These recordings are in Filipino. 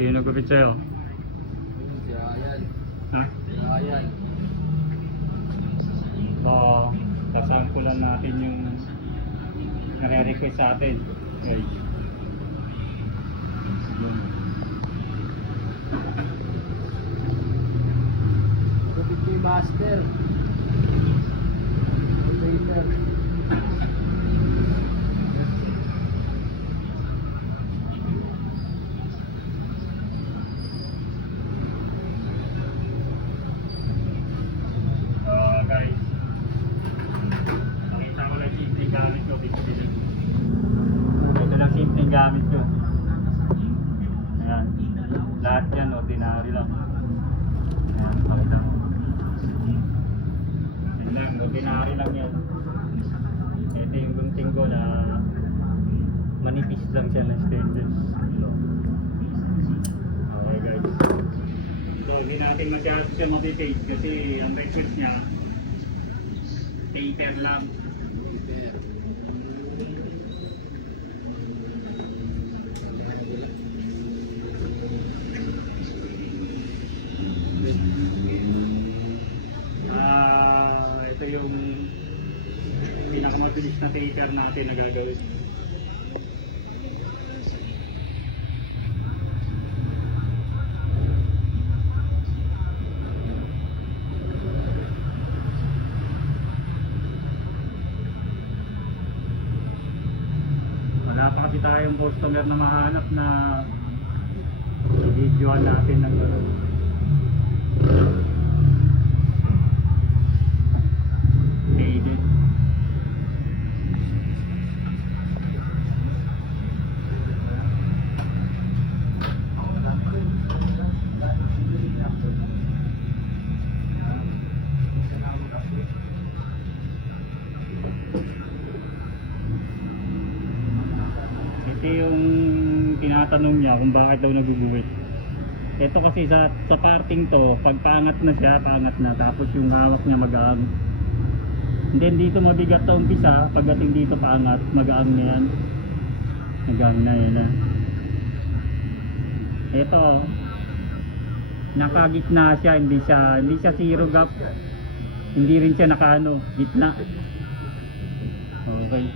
Sino nagupit sa'yo? Si Ryan. Ha? Ryan. Oo, sasampulan natin yung nare-request sa atin. Okay. Yun. Kapit ko yung master. Operator. Guys, nakita ko lang simpleng gamit ko. Ito lang simpleng gamit ko. Ayan. Lahat yan ordinary lang. Ayan, pakita ko. Yun lang, ordinary lang yan. Ito yung gunting ko na manipis lang siya na stainless. Okay guys. So, hindi natin masyado siya mapipage kasi ang request niya paper lang. Ito yung pinakamabilis na paper natin na gagawin. Wala pa kasi tayong customer na mahanap na i-videoan natin ng gano'n. Faded. Ito yung tinatanong niya kung bakit daw naguguhit. Ito kasi sa parting to, pag paangat na siya, paangat na, tapos yung hawak niya magaang. And then dito mabigat na umpisa, pagdating dito paangat, magaang na yan. Magaang na yan na. Ito, nakagitna siya, hindi siya zero gap. Hindi rin siya nakaano, gitna. Okay.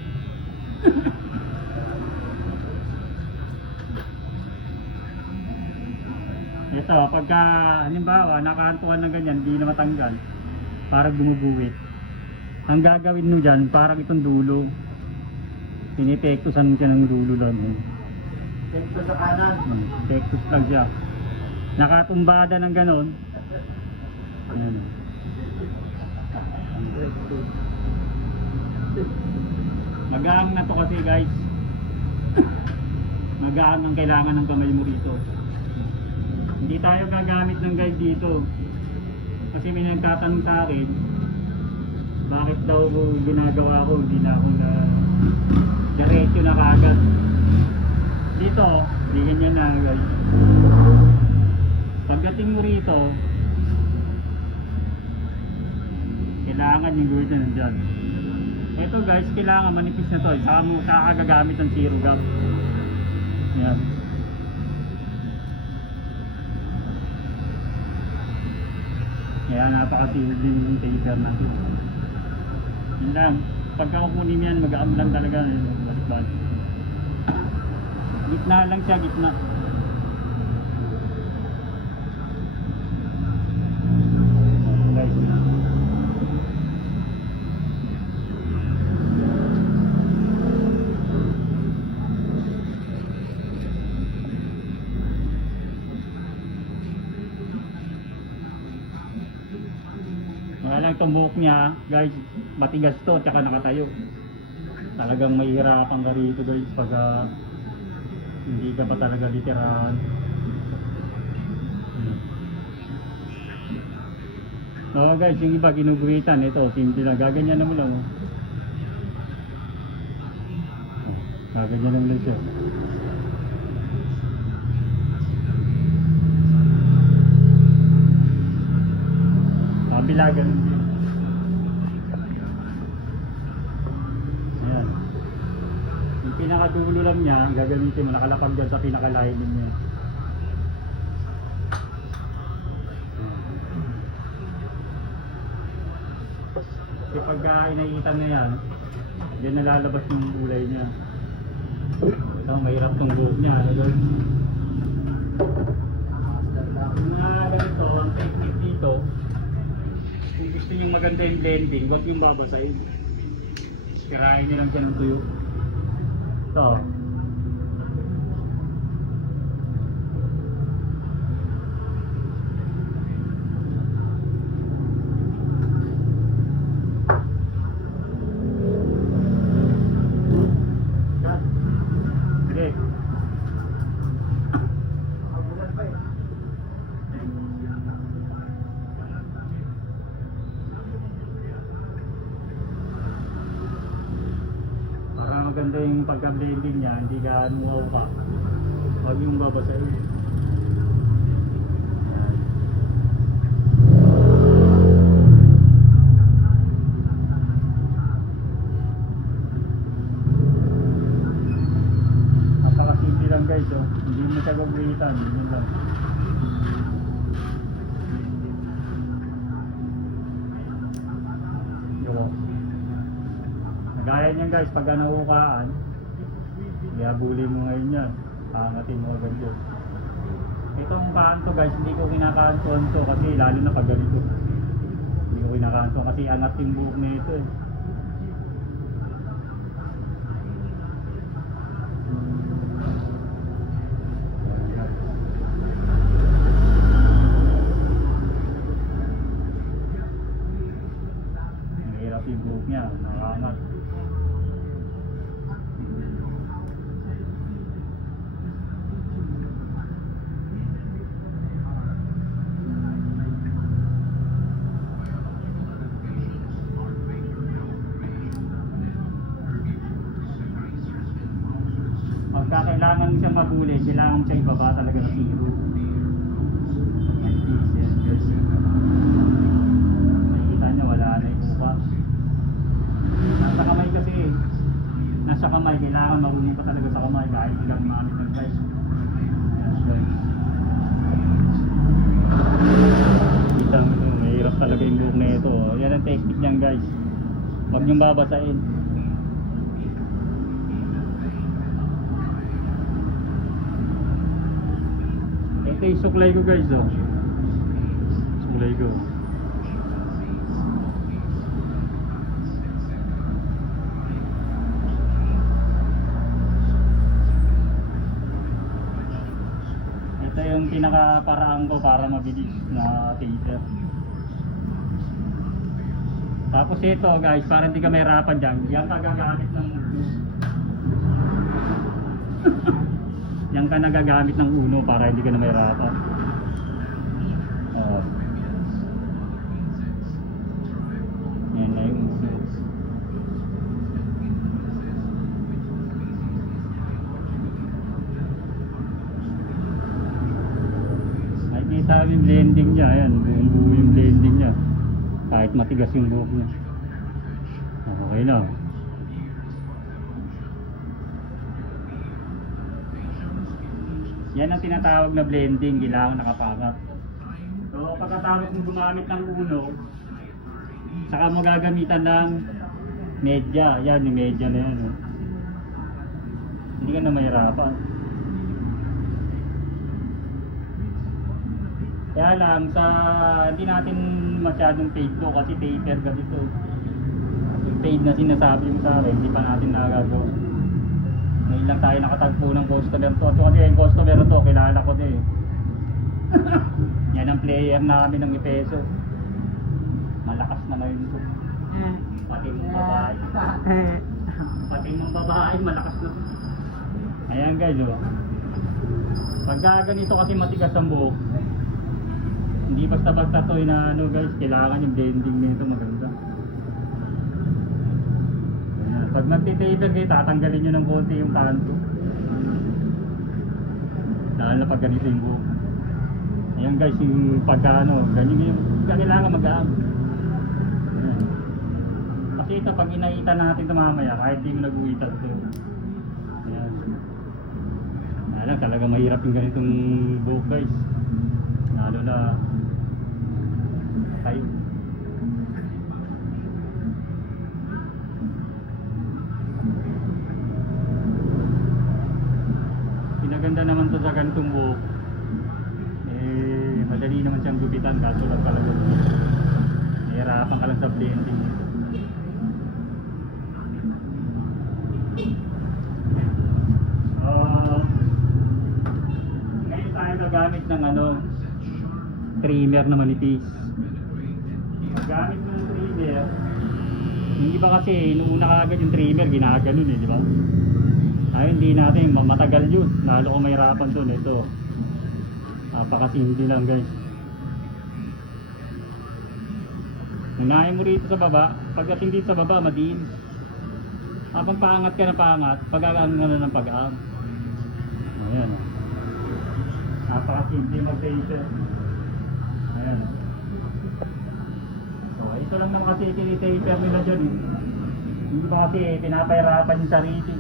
Ito, pagka halimbawa nakahantukan ng ganyan, hindi na matanggal, para gumuguhit. Ang gagawin mo dyan, parang itong dulo, pinipektusan mo siya ng dulo lang. Pekto sa kanan. Pektus lang siya. Nakatumbada ng ganon. Ayan. Magaang na to kasi guys. Magaang ang kailangan ng kamay mo rito. Hindi tayo gagamit ng guide dito. Kasi may nagtatanong sa akin, bakit daw ginagawa ko, hindi na ako na diretso na kagad. Dito, hindi ganyan na guys. Pagdating mo rito, kailangan yung guide na nandyan. Ito guys, kailangan manipis na to. Saka gagamit ng zero gap. Yan. Kaya napakasimple yung taper natin. Yun lang. Pagka kukunin yan, mag-aam lang talaga. Balik-balik. Gitna lang siya, gitna. Lang itong buhok niya guys, matigas to tsaka nakatayo. Talagang mahihirapan ka rito guys pag hindi ka pa talaga literal. Guys, yung iba ginuguhitan, ito simple lang, gaganyan na mo lang. Gaganyan na mo lang siya. Kabila ganun din. Ayan. Yung pinakadulo lang niya, gagamitin mo, nakalapag dyan sa pinakalining niya. Kasi pagka inaitan na yan, diyan nalalabas yung kulay niya. Ito, mahirap tong buhok niya. Ano yun? Master lang. Mga ganito, ang technique dito, kung gusto nyo maganda yung blending, huwag yung babasahin. Tirahin nyo lang siya ng tuyo. Ito. Sige. Para maganda yung pagka-blending niya, hindi ka ano pa. Huwag yung babasahin. Yan. Napakasimple lang guys, oh. Hindi mo siya gagamitan, yun lang. Yo. Gaya niyan guys, pag nahukaan, iabuli mo ngayon yan, pangatin mo agad yun. Itong kanto guys, hindi ko kinakantuan to kasi lalo na pag ganito. Hindi ko kinakantuan kasi angat yung buhok na ito eh. Mahirap yung buhok niya, nakaangat. Pagka kailangan mo siyang mabuli, kailangan mo siyang ibaba talaga ng zero. Nakikita niyo, wala na yung kuka. Nasa kamay kasi, nasa kamay, kailangan marunong pa talaga sa kamay kahit ilang mamit ng guys. Ayan guys. Kita mo ito, mahirap talaga yung buhok na ito. Yan ang technique niyan guys. Huwag niyong babasahin. Ito yung suklay ko guys, oh. Suklay ko. Ito yung pinakaparaan ko para mabilis na taper. Tapos ito guys, para hindi ka mahirapan dyan, yan ka gagamit ng yan ka nagagamit ng uno para hindi ka na mahirapan. Yan na yung uno. Nakikita mo yung blending niya, yan, buong buo yung blending niya. Kahit matigas yung buhok niya. Okay na. Yan ang tinatawag na blending, kailangan nakapangat. So pagkatapos mo gumamit ng uno, saka mo gagamitan ng medya. Yan yung medya na yan. Oh. Hindi ka na mahirapan. Kaya lang sa hindi natin masyadong paid to kasi taper kasi to. Yung paid na sinasabi mo sa akin, hindi pa natin nagagawa. Ngayon lang tayo nakatagpo ng customer to. Kasi yung customer to, kilala ko din. Yan ang player namin ng Ipeso. Malakas naman yun to. Pati mong babae. Pati mong babae, malakas na. Ayan guys, oh. Pagka ganito kasi matigas ang buhok, hindi basta-basta to na ano guys, kailangan yung blending nito maganda. Ayan. Pag magti-taper kayo, tatanggalin nyo ng konti yung kanto. Lalo na pag ganito yung buhok. Ayan guys, yung pagka ano, ganyan yung kailangan mag-aam. Kasi ito, pag inaitan natin ito mamaya, kahit di mo nag-uitan ito. Ayan. Ayan, talaga mahirap yung ganitong buhok guys. Lalo na tayo. maganda naman to sa ganitong buhok. Eh, madali naman siyang gupitan kaso lang talaga. Nahihirapan ka lang sa blending. Ngayon tayo gagamit ng trimmer na manipis. Gamit ng trimmer, yung iba kasi inuuna kagad yung trimmer, ginaganon di ba? Ay, hindi natin, matagal yun, lalo kung mahirapan dun. Ito, napakasimple lang guys. Unahin mo rito sa baba, pagdating dito sa baba, madiin. Habang paangat ka na paangat, pag-aang na ng pag-aang. Ayan. Napakasimple mag-taper. Ayan. So, ito lang naman kasi tinitaper nila dyan. Hindi ba kasi pinapahirapan yung sarili.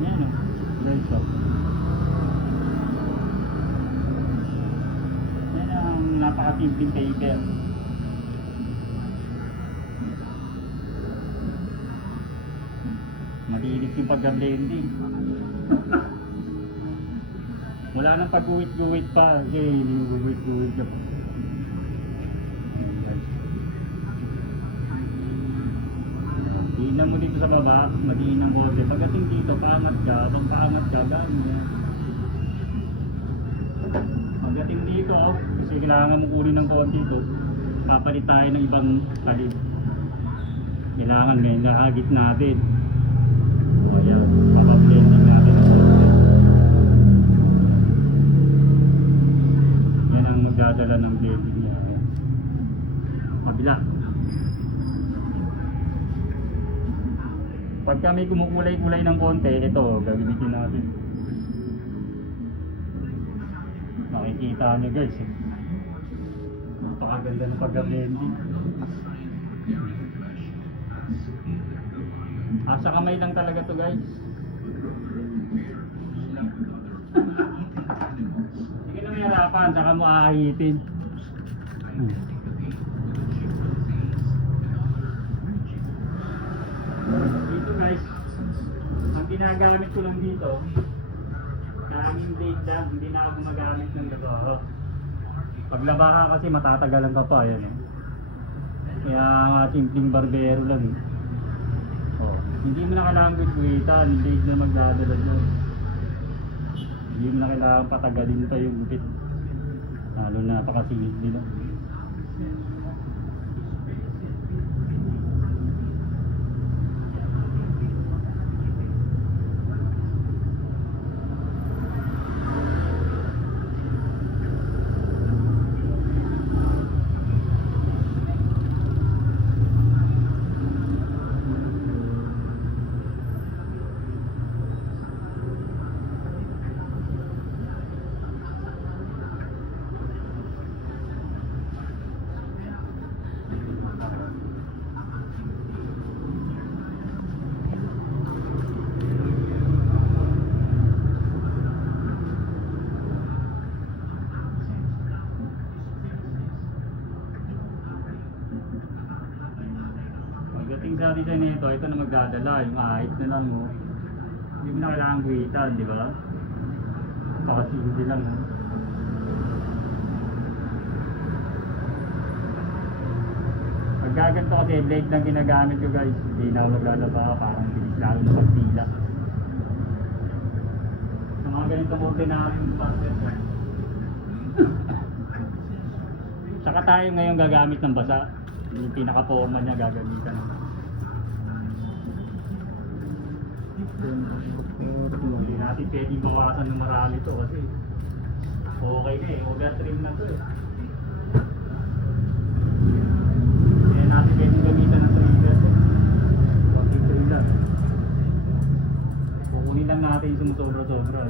Ayan o. Guys, so. Ayan ang napakasimpleng taper. Malinis yung pagka-blending. Wala nang pag-guwit-guwit pa. Kasi hindi guwit-guwit ka pa. Tingnan mo dito sa baba, madiin ng konti. Pagdating dito, paangat ka, habang paangat ka, gano'n yan. Pagdating dito, kasi kailangan mo kunin ng konti ito, papalit tayo ng ibang talib. Kailangan ngayon, nakagit natin. O yan, papablending natin ang konti. Yan ang magdadala ng blending niya. Kabila. Pagka may kumukulay-kulay ng konti, ito, gagamitin natin. Makikita nyo guys. Napakaganda ng pagka-blending. Sa kamay lang talaga to guys. Hindi ka na mahirapan, saka mo aahitin. Dito guys, ang ginagamit ko lang dito, kaming blade lang, hindi na ako gumagamit ng gano'n. Paglaba ka kasi matatagalan ka pa, yan eh. Kaya nga simpleng barbero lang eh. Oh, hindi mo na kailangan gugwitan, blade na magdadala doon. Hindi mo na kailangan patagalin pa yung gupit. Lalo na napakasilid nila. Pagdating sa design nito, ito na magdadala, yung ahit na lang mo. Hindi mo na kailangan guwitan, di ba? Pakasimple lang mo. Pag gaganto kasi, blade lang ginagamit ko guys. Hindi na maglalaba, parang bilis lalo na pagpila. Sa mga ganitong ordinary partner. Saka tayo ngayon gagamit ng basa. Yung pinaka-forma niya gagamitan. Hindi natin pwedeng bawasan ng marami to kasi okay na eh, overtrim na to eh. Kaya natin pwedeng gamitan ng trigger. Walking trigger. Kukunin lang natin yung sumusobra-sobra.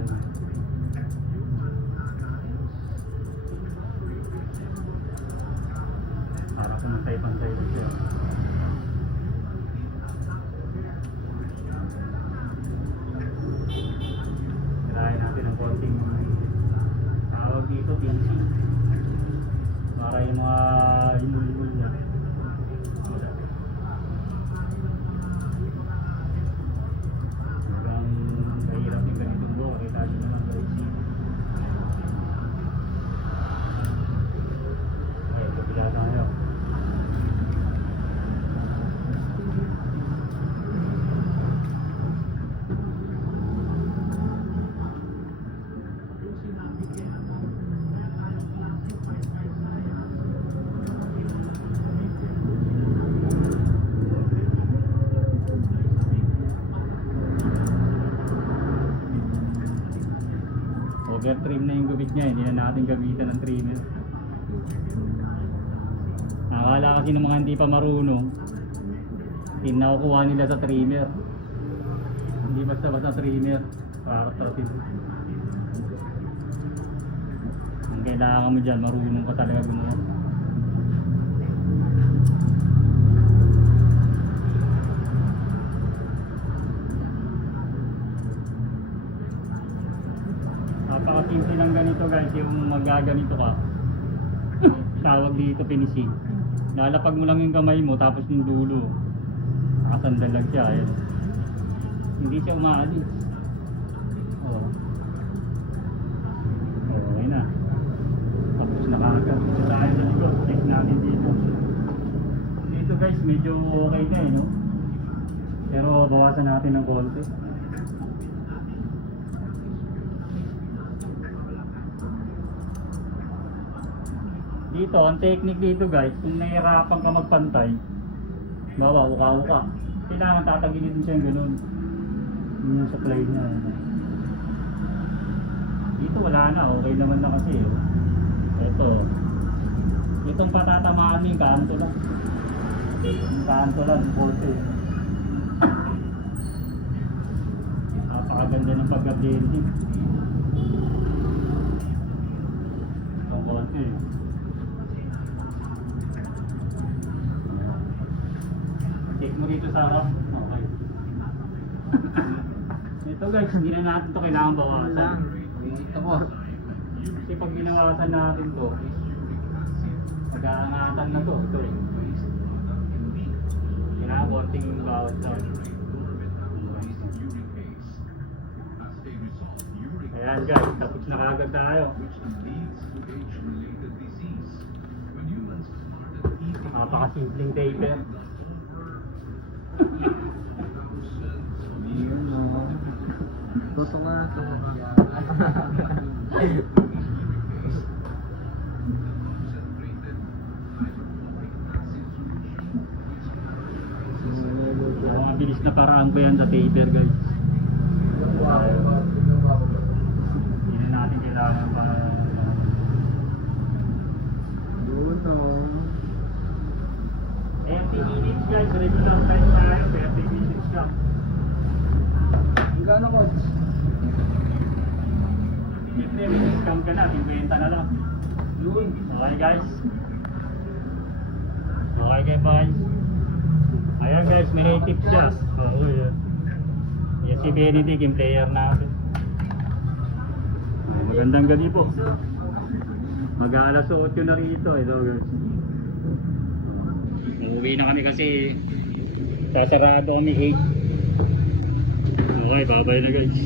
Para pumantay-pantay ito siya. Kailangan natin ng konting tawag dito, pinching. Para yung mga hinul-hul niya. Hanggang mahirap yung ganitong buo. Kita nyo. Overtrim na yung gupit niya, hindi na natin gamitan ng trimmer. Akala kasi ng mga hindi pa marunong, nakukuha nila sa trimmer. Hindi basta-basta trimmer para trapid. Ang kailangan mo dyan, marunong ka talaga gumawa. Napakasimple lang ganito guys, yung magaganito ka. Tawag dito finishing. Lalapag mo lang yung kamay mo tapos yung dulo. Nakasandal lang siya, ayan. Hindi siya umaalis. Oh. Okay na. Tapos na kaagad. Ito tayo sa likod. Check natin dito. Dito guys, medyo okay na no? Pero bawasan natin ng konti. Dito, ang technique dito guys, kung nahihirapan ka magpantay, bawa, uka-uka. Kailangan tatagilid din siya yung ganun. Yun yung supply niya. Dito wala na, okay naman na kasi. Ito. Itong patatamaan yung kanto lang. Yung kanto lang, yung kote. Napakaganda ng pagka-blending. Itong kote. Check mo dito sa harap. Okay. Ito guys, hindi na natin ito kailangan bawasan. Ito ko. Kasi pag ginawasan natin to, mag-aangatan na to. Ito. Kailangan konting bawat lang. Ayan guys, tapos na kagad tayo. Napakasimpleng taper. Toto ka. Mga bilis na paraan ko yan sa taper guys. Hindi na natin kailangan para 30 minutes guys, regular time tayo, 30 minutes lang. Gano'n ko? Siyempre, may discount ka na, 50 na lang. Yun. Okay guys. Okay guys. Ayan guys, may tips siya. Oo yan. Yan si Benedict, yung player natin. Magandang gabi po. Mag-aalas 8 na rito. Ito guys. Uuwi na kami kasi sasarado kami 8. Okay, bye-bye na guys.